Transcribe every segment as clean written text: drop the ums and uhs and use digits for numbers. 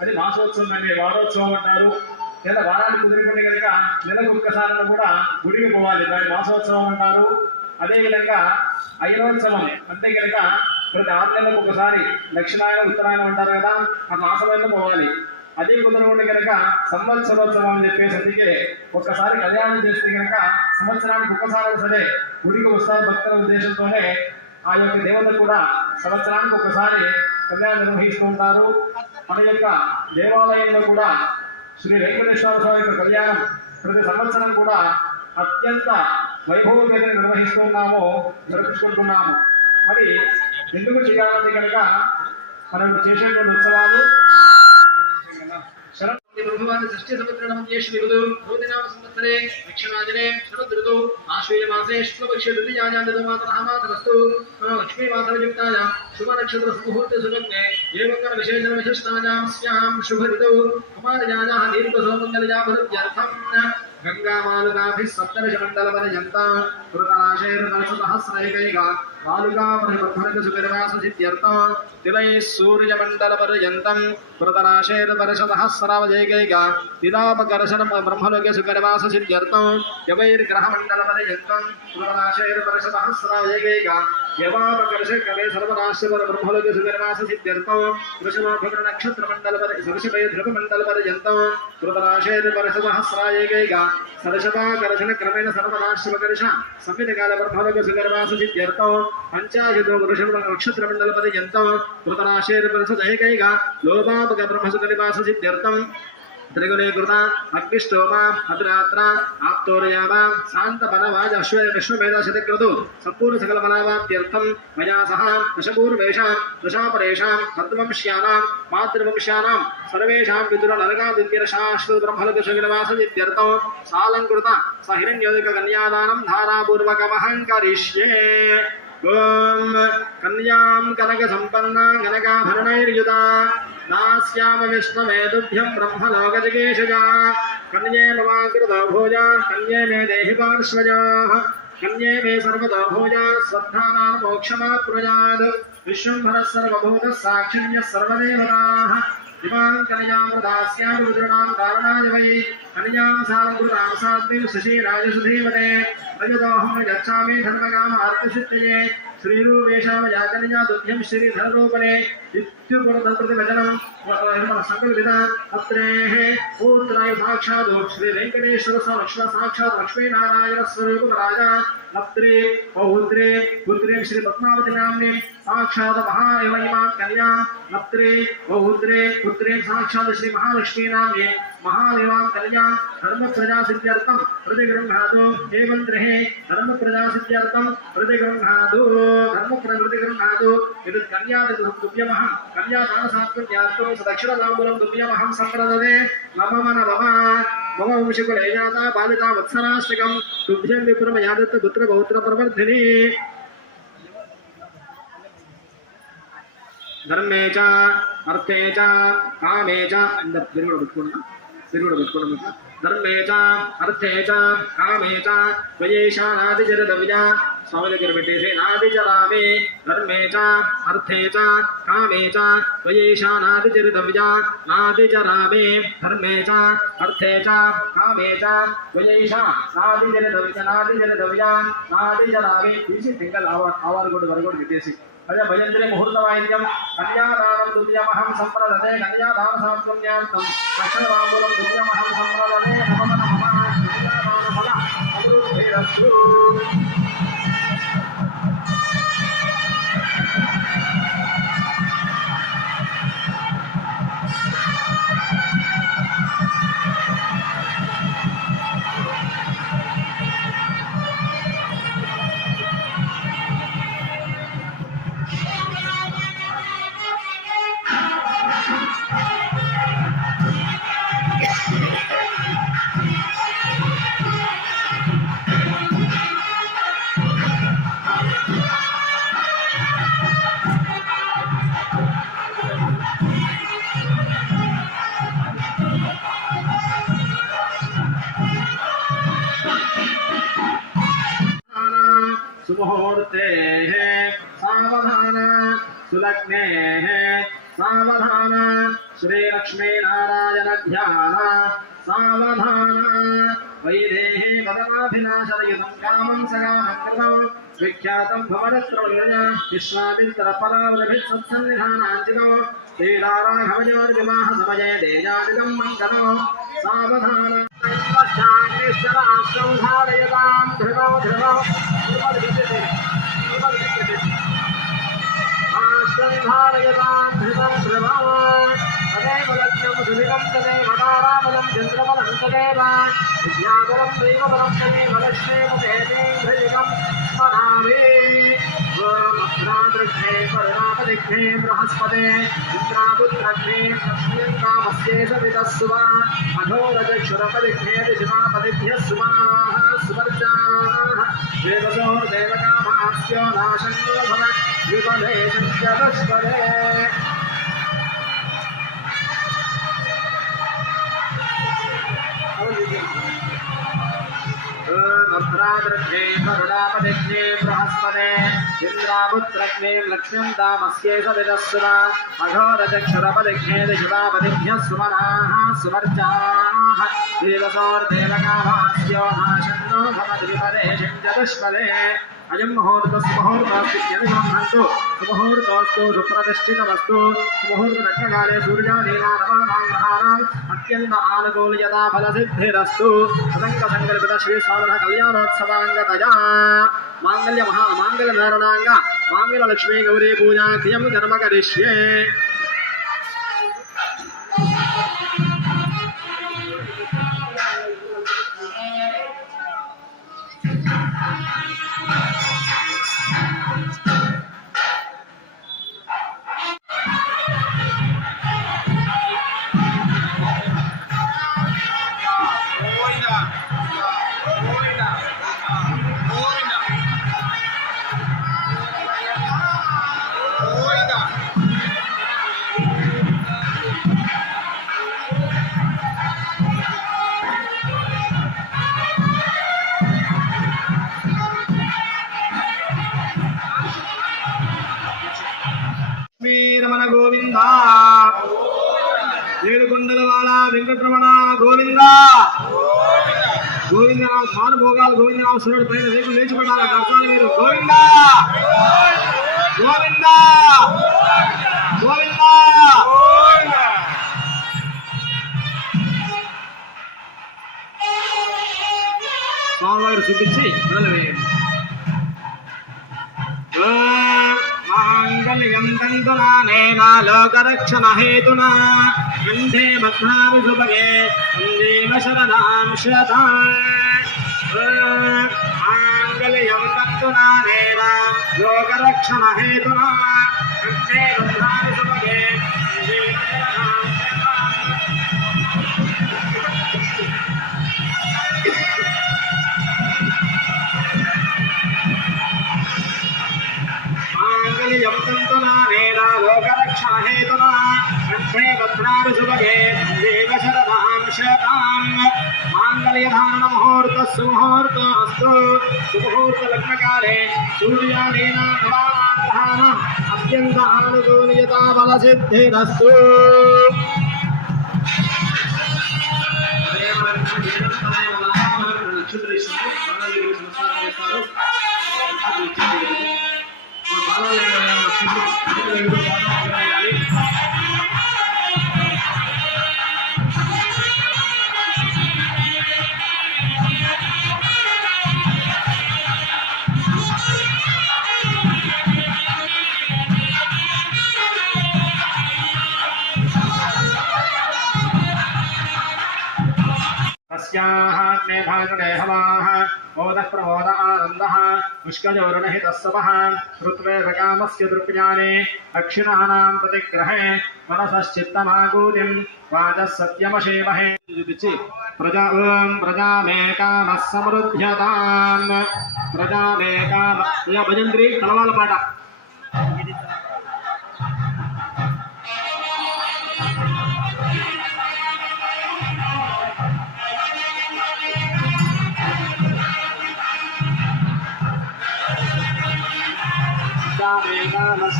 అది మాసోత్సవం అండి, వారోత్సవం అంటారు. లేదా వారానికి కుదిరిపోతే కనుక నెలకు ఒక్కసారి కూడా గుడికి పోవాలి, దాన్ని మాసోత్సవం అంటారు. అదేవిధంగా అయనోత్సవం అంటే కనుక ప్రతి 6 నెలలకు ఒకసారి దక్షిణాయనం ఉత్తరాయణం అంటారు కదా, ఆ మాసంలో పోవాలి. అదే కుదరకుండా కనుక సంవత్సరోత్సవం అని చెప్పేసి అందుకే ఒక్కసారి కళ్యాణం చేస్తే కనుక సంవత్సరానికి ఒక్కసారి సరే గుడికి వస్తారు భక్తుల ఉద్దేశంతోనే ఆ యొక్క దేవత కూడా సంవత్సరానికి ఒకసారి కళ్యాణం నిర్వహిస్తూ ఉంటారు. మన యొక్క దేవాలయంలో కూడా శ్రీ వెంకటేశ్వర స్వామి యొక్క కళ్యాణం ప్రతి సంవత్సరం కూడా అత్యంత వైభవంగా నిర్వహిస్తున్నాము, జరుపుకుంటున్నాము. మరి ఎందుకు చేయాలంటే కనుక మనం చేసేటువంటి ఉత్సవాలు भगवान षष्ठी समुद्रनमन्येष्विरुदु रोदिनाम संवत्सरे दक्षिणाजने शरदृतौ आश्वेयमासे शुक्लपक्षे द्वितीयायां ददमातरः मातरस्तु लक्ष्मी मातरयुक्तायां शुभनक्षत्र सुमुहूर्ते सुलग्ने एवं विशेषण विशिष्टायां स्यां शुभऋतौ कुमारयानाः दीर्घसौमङ्गलयाभृत्यर्थं गंगामालुकाभिः सप्तदशमण्डलपर्यन्ता कृतराशेर्दशसहस्रैकैका बालुकापरिवर्धनकसुकरवाससिद्ध्यर्थं तिलैः सूर्यमण्डलपर्यन्तं कृतराशेर्दशसहस्रावजैकैका तिलापकर्षण ब्रह्मलोकसुकरवाससिद्ध्यर्थं यवैर्ग्रहमण्डलपर्यन्तं कृतराशेर्दशसहस्रावजैकैका यवापकर्षकवे सर्वराश्यपर ब्रह्मलोकसुकरवाससिद्ध्यर्थं वृषभनक्षत्रमण्डलपर्यन्तं कृतराशेर्दशसहस्रावजैकैका सरशताकर्षण क्रमेण सर्वराश्यपकर्ष संविधकाल ब्रह्मलोकसुकरवाससिद्ध्यर्थं पंचाशतो वृषभ नक्षत्रमण्डलपर्यन्तं कृतराशेर्दशसहस्रैकैका लोभापक ब्रह्मसुकरवाससिद्ध्यर्थं त्रिगुणे कृता अग्निष्टोमा अद्रात्र आप्तोरयाम शांतबलवाज अश्वमेधशतक्रतु संपूर्ण सकल बलवाप्त्यर्थं मया सह दशपूर्वेषां दशापरेषां तद्वंश्यानां मातृवंश्यानां सर्वेषां पितृनरकादित्यशाश्वत ब्रह्मलोकसुकरवाससिद्ध्यर्थं सालंकृत सहिरण्योदक कन्यादानं धारापूर्वकमहं करिष्ये। ओम कन्यां कनक संपन्ना कनकाभरणैर्युता दास्याम विष्णवे तुभ्यं ब्रह्मलोकजिगीषजा कन्ये ममाकृतो भोजा कन्ये मे देहि पार्श्वजाः कन्ये मे सर्वतो भोजा श्रद्धानां मोक्षमाप्नुयात् विश्वम्भरः सर्वभूतः साक्षिण्यः सर्वदेवताः इमां कन्यां प्रदास्यामि रुद्राणां कारणाय वै कन्यां सालङ्कृतां सात्विं सुशीलाय सुधीमते रजतोऽहं गच्छामि धर्मकामार्थसिद्धये श्रीरूपेशाम याकन्या दुभ्यं श्रीधररूपणे इत्युपरतप्रतिवचनं संकल्पिता अत्रेः पूर्णाय साक्षात् श्री वेंकटेश्वर साक्षात् लक्ष्मीनारायण स्वरूपराज अत्रे पौत्रे पुत्रे श्री पद्मावती नाम्ने साक्षात् महादेवैमां कन्यां अत्रे पौत्रे पुत्रे साक्षात् श्री महालक्ष्मी नाम्ने महादेवां कन्यां धर्मप्रजासिद्ध्यर्थं प्रतिगृह्णातु एवं गृहे धर्मप्रजासिद्ध्यर्थं प्रतिगृह्णातु धर्मप्रतिगृह्णातु एतत् कन्यादितुभ्यमहं कन्यादानसात्कृत्यार्थं सदक्षिणताम्बूलं तुभ्यमहं सम्प्रददे नमो नमः मम वंशकुले जाता बालिका वत्सराष्टकं तुभ्यं विप्रमया दत्त पुत्रपौत्र प्रवर्धिनी धर्मे च अर्थे च कामे च धर्मे च अर्थे च कामे च वयेशानादिजरदव्या स्वामी దగ్గర పెట్టేసి నాదిజరామే ధర్మే చ అర్థే చ కామే చ వయేశానాదిజరదవ్యా నాదిజరామే ధర్మే చ అర్థే చ కామే చ వయేశానాదిజరదవ్యా నాదిజరామే తీసి సింగల్ ఆవారు కూడా వరకు పెట్టేసి అదే భయంత్రి ముహూర్తవాయిద్యం కన్యాదానం దుర్యమహం సంప్రదదే కన్యాదానసాత్పుణ్యార్థం దక్షిణవామూలం దుర్యమహం సంప్రదదే నమః सुमुहूर्ते सावधान सुलग्ने सावधान श्रीलक्ष्मी नारायण ध्यान सावधान वैदेहे पदमाभिनाशरयुतं कामं सकामं विख्यातं भवनत्रय विश्वामित्रफलावलभिः सत्सन्निधानान्तिको श्रीराघवयोर्विवाह समये देजादिकं मङ्गलो सावधान पश्चान्निश्चराश्रं धारयतां ध्रुवो ध्रुवो आश्रन्धारयतां ध्रुवं ध्रुवं तदेव लक्ष्यं सुविधं तदेव ताराबलं चन्द्रबलं तदेव विद्याबलं दैवबलं तदेव लक्ष्मीमुखेतीं भृजगं स्मरामि मत्रादृक्षे करुणापदिक्षे बृहस्पते इन्द्रापुत्रक्षे लक्ष्मीकामस्ये सवितस्सुवा अघोरचक्षुरपदिक्षे ऋषिमापदिभ्यः सुमनाः सुवर्चाः देवसोर्देवकामास्यो नाशन्यो भव विपदे चतुष्पदे मत्रादृक्षे करुणापदिक्षे बृहस्पते इन्द्रापुत्रक्षे लक्ष्मीं दामस्ये सवितस्सुवा अघोरचक्षुरपदिक्षे ऋषिमापदिभ्यः सुमनाः सुवर्चाः देवसोर्देवकामास्यो नाशन्यो भवति विपदे चतुष्पदे अयं मुहूर्तस्मुहूर्तस्थित्यनुगृह्णन्तु सुमुहूर्तोऽस्तु सुप्रतिष्ठितमस्तु सुमुहूर्तनक्षकाले सूर्यादीनां ग्रहाणाम् अत्यन्त आनुकूल्यता फलसिद्धिरस्तु सदङ्कसङ्कल्पित श्रीस्वामिनः कल्याणोत्सवाङ्गतया माङ्गल्यमहामाङ्गल्यधारणाङ्ग माङ्गल्यलक्ष्मी गौरी पूजा क्रियं कर्म करिष्ये రమణ గోవింద ఏడుకొండలవాడ వెంకటరమణ గోవింద గోవిందరావు మారు భోగాలు గోవిందరావు సురుడు పైన రేపు లేచిపడాలి దర్శనాలు మీరు గోవింద గోవింద గోవింద స్వామివారు చూపించి మొదలు వేయండి मांगल्यं तन्तुनानेन लोकरक्षणहेतुना कण्ठे बध्नामि सुभगे वन्देम शरदां शताम् मांगल्यं तन्तुनानेन लोकरक्षणहेतुना कण्ठे बध्नामि सुभगे वन्देम शरदां मांगल्यं तन्तुनानेन लोकरक्षणहेतुना कण्ठे बध्नामि सुभगे देव शरदां शताम् मांगल्यधारण मुहूर्तस्सुमुहूर्तोऽस्तु सुमुहूर्तलग्नकाले सूर्यादीनां नवाग्रहाणाम् अत्यन्त आनुकूल्यता बलसिद्धिरस्तु मेधाजुडेहवाः मोदः प्रमोद आनन्दः पुष्कजोरुणहितस्सवः श्रुत्वेदकामस्य दृप्याने अक्षिणानां प्रतिग्रहे मनसश्चित्तमागूतिं वाचः सत्यमशीमहे प्रजामेकामः समृद्ध्यताम् प्रजामेकाम भजन्त्री कलवाल पाठ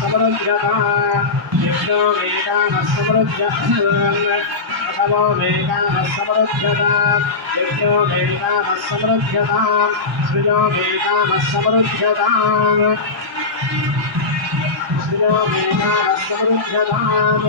समृद्ध्यता अथवो मे कामः समृद्धताम् यज्ञो मे कामः समृद्धताम् श्रियो मे कामः समृद्धताम् श्रियो मे कामः समृद्धताम्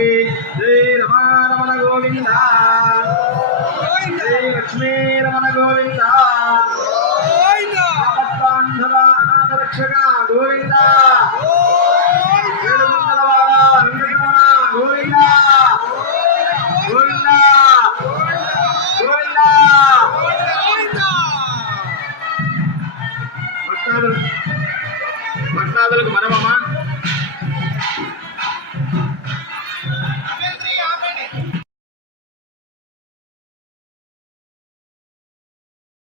గోపి జై రమారమణ గోవింద జై లక్ష్మీ రమణ గోవింద బాంధవ అనాథ రక్షక గోవింద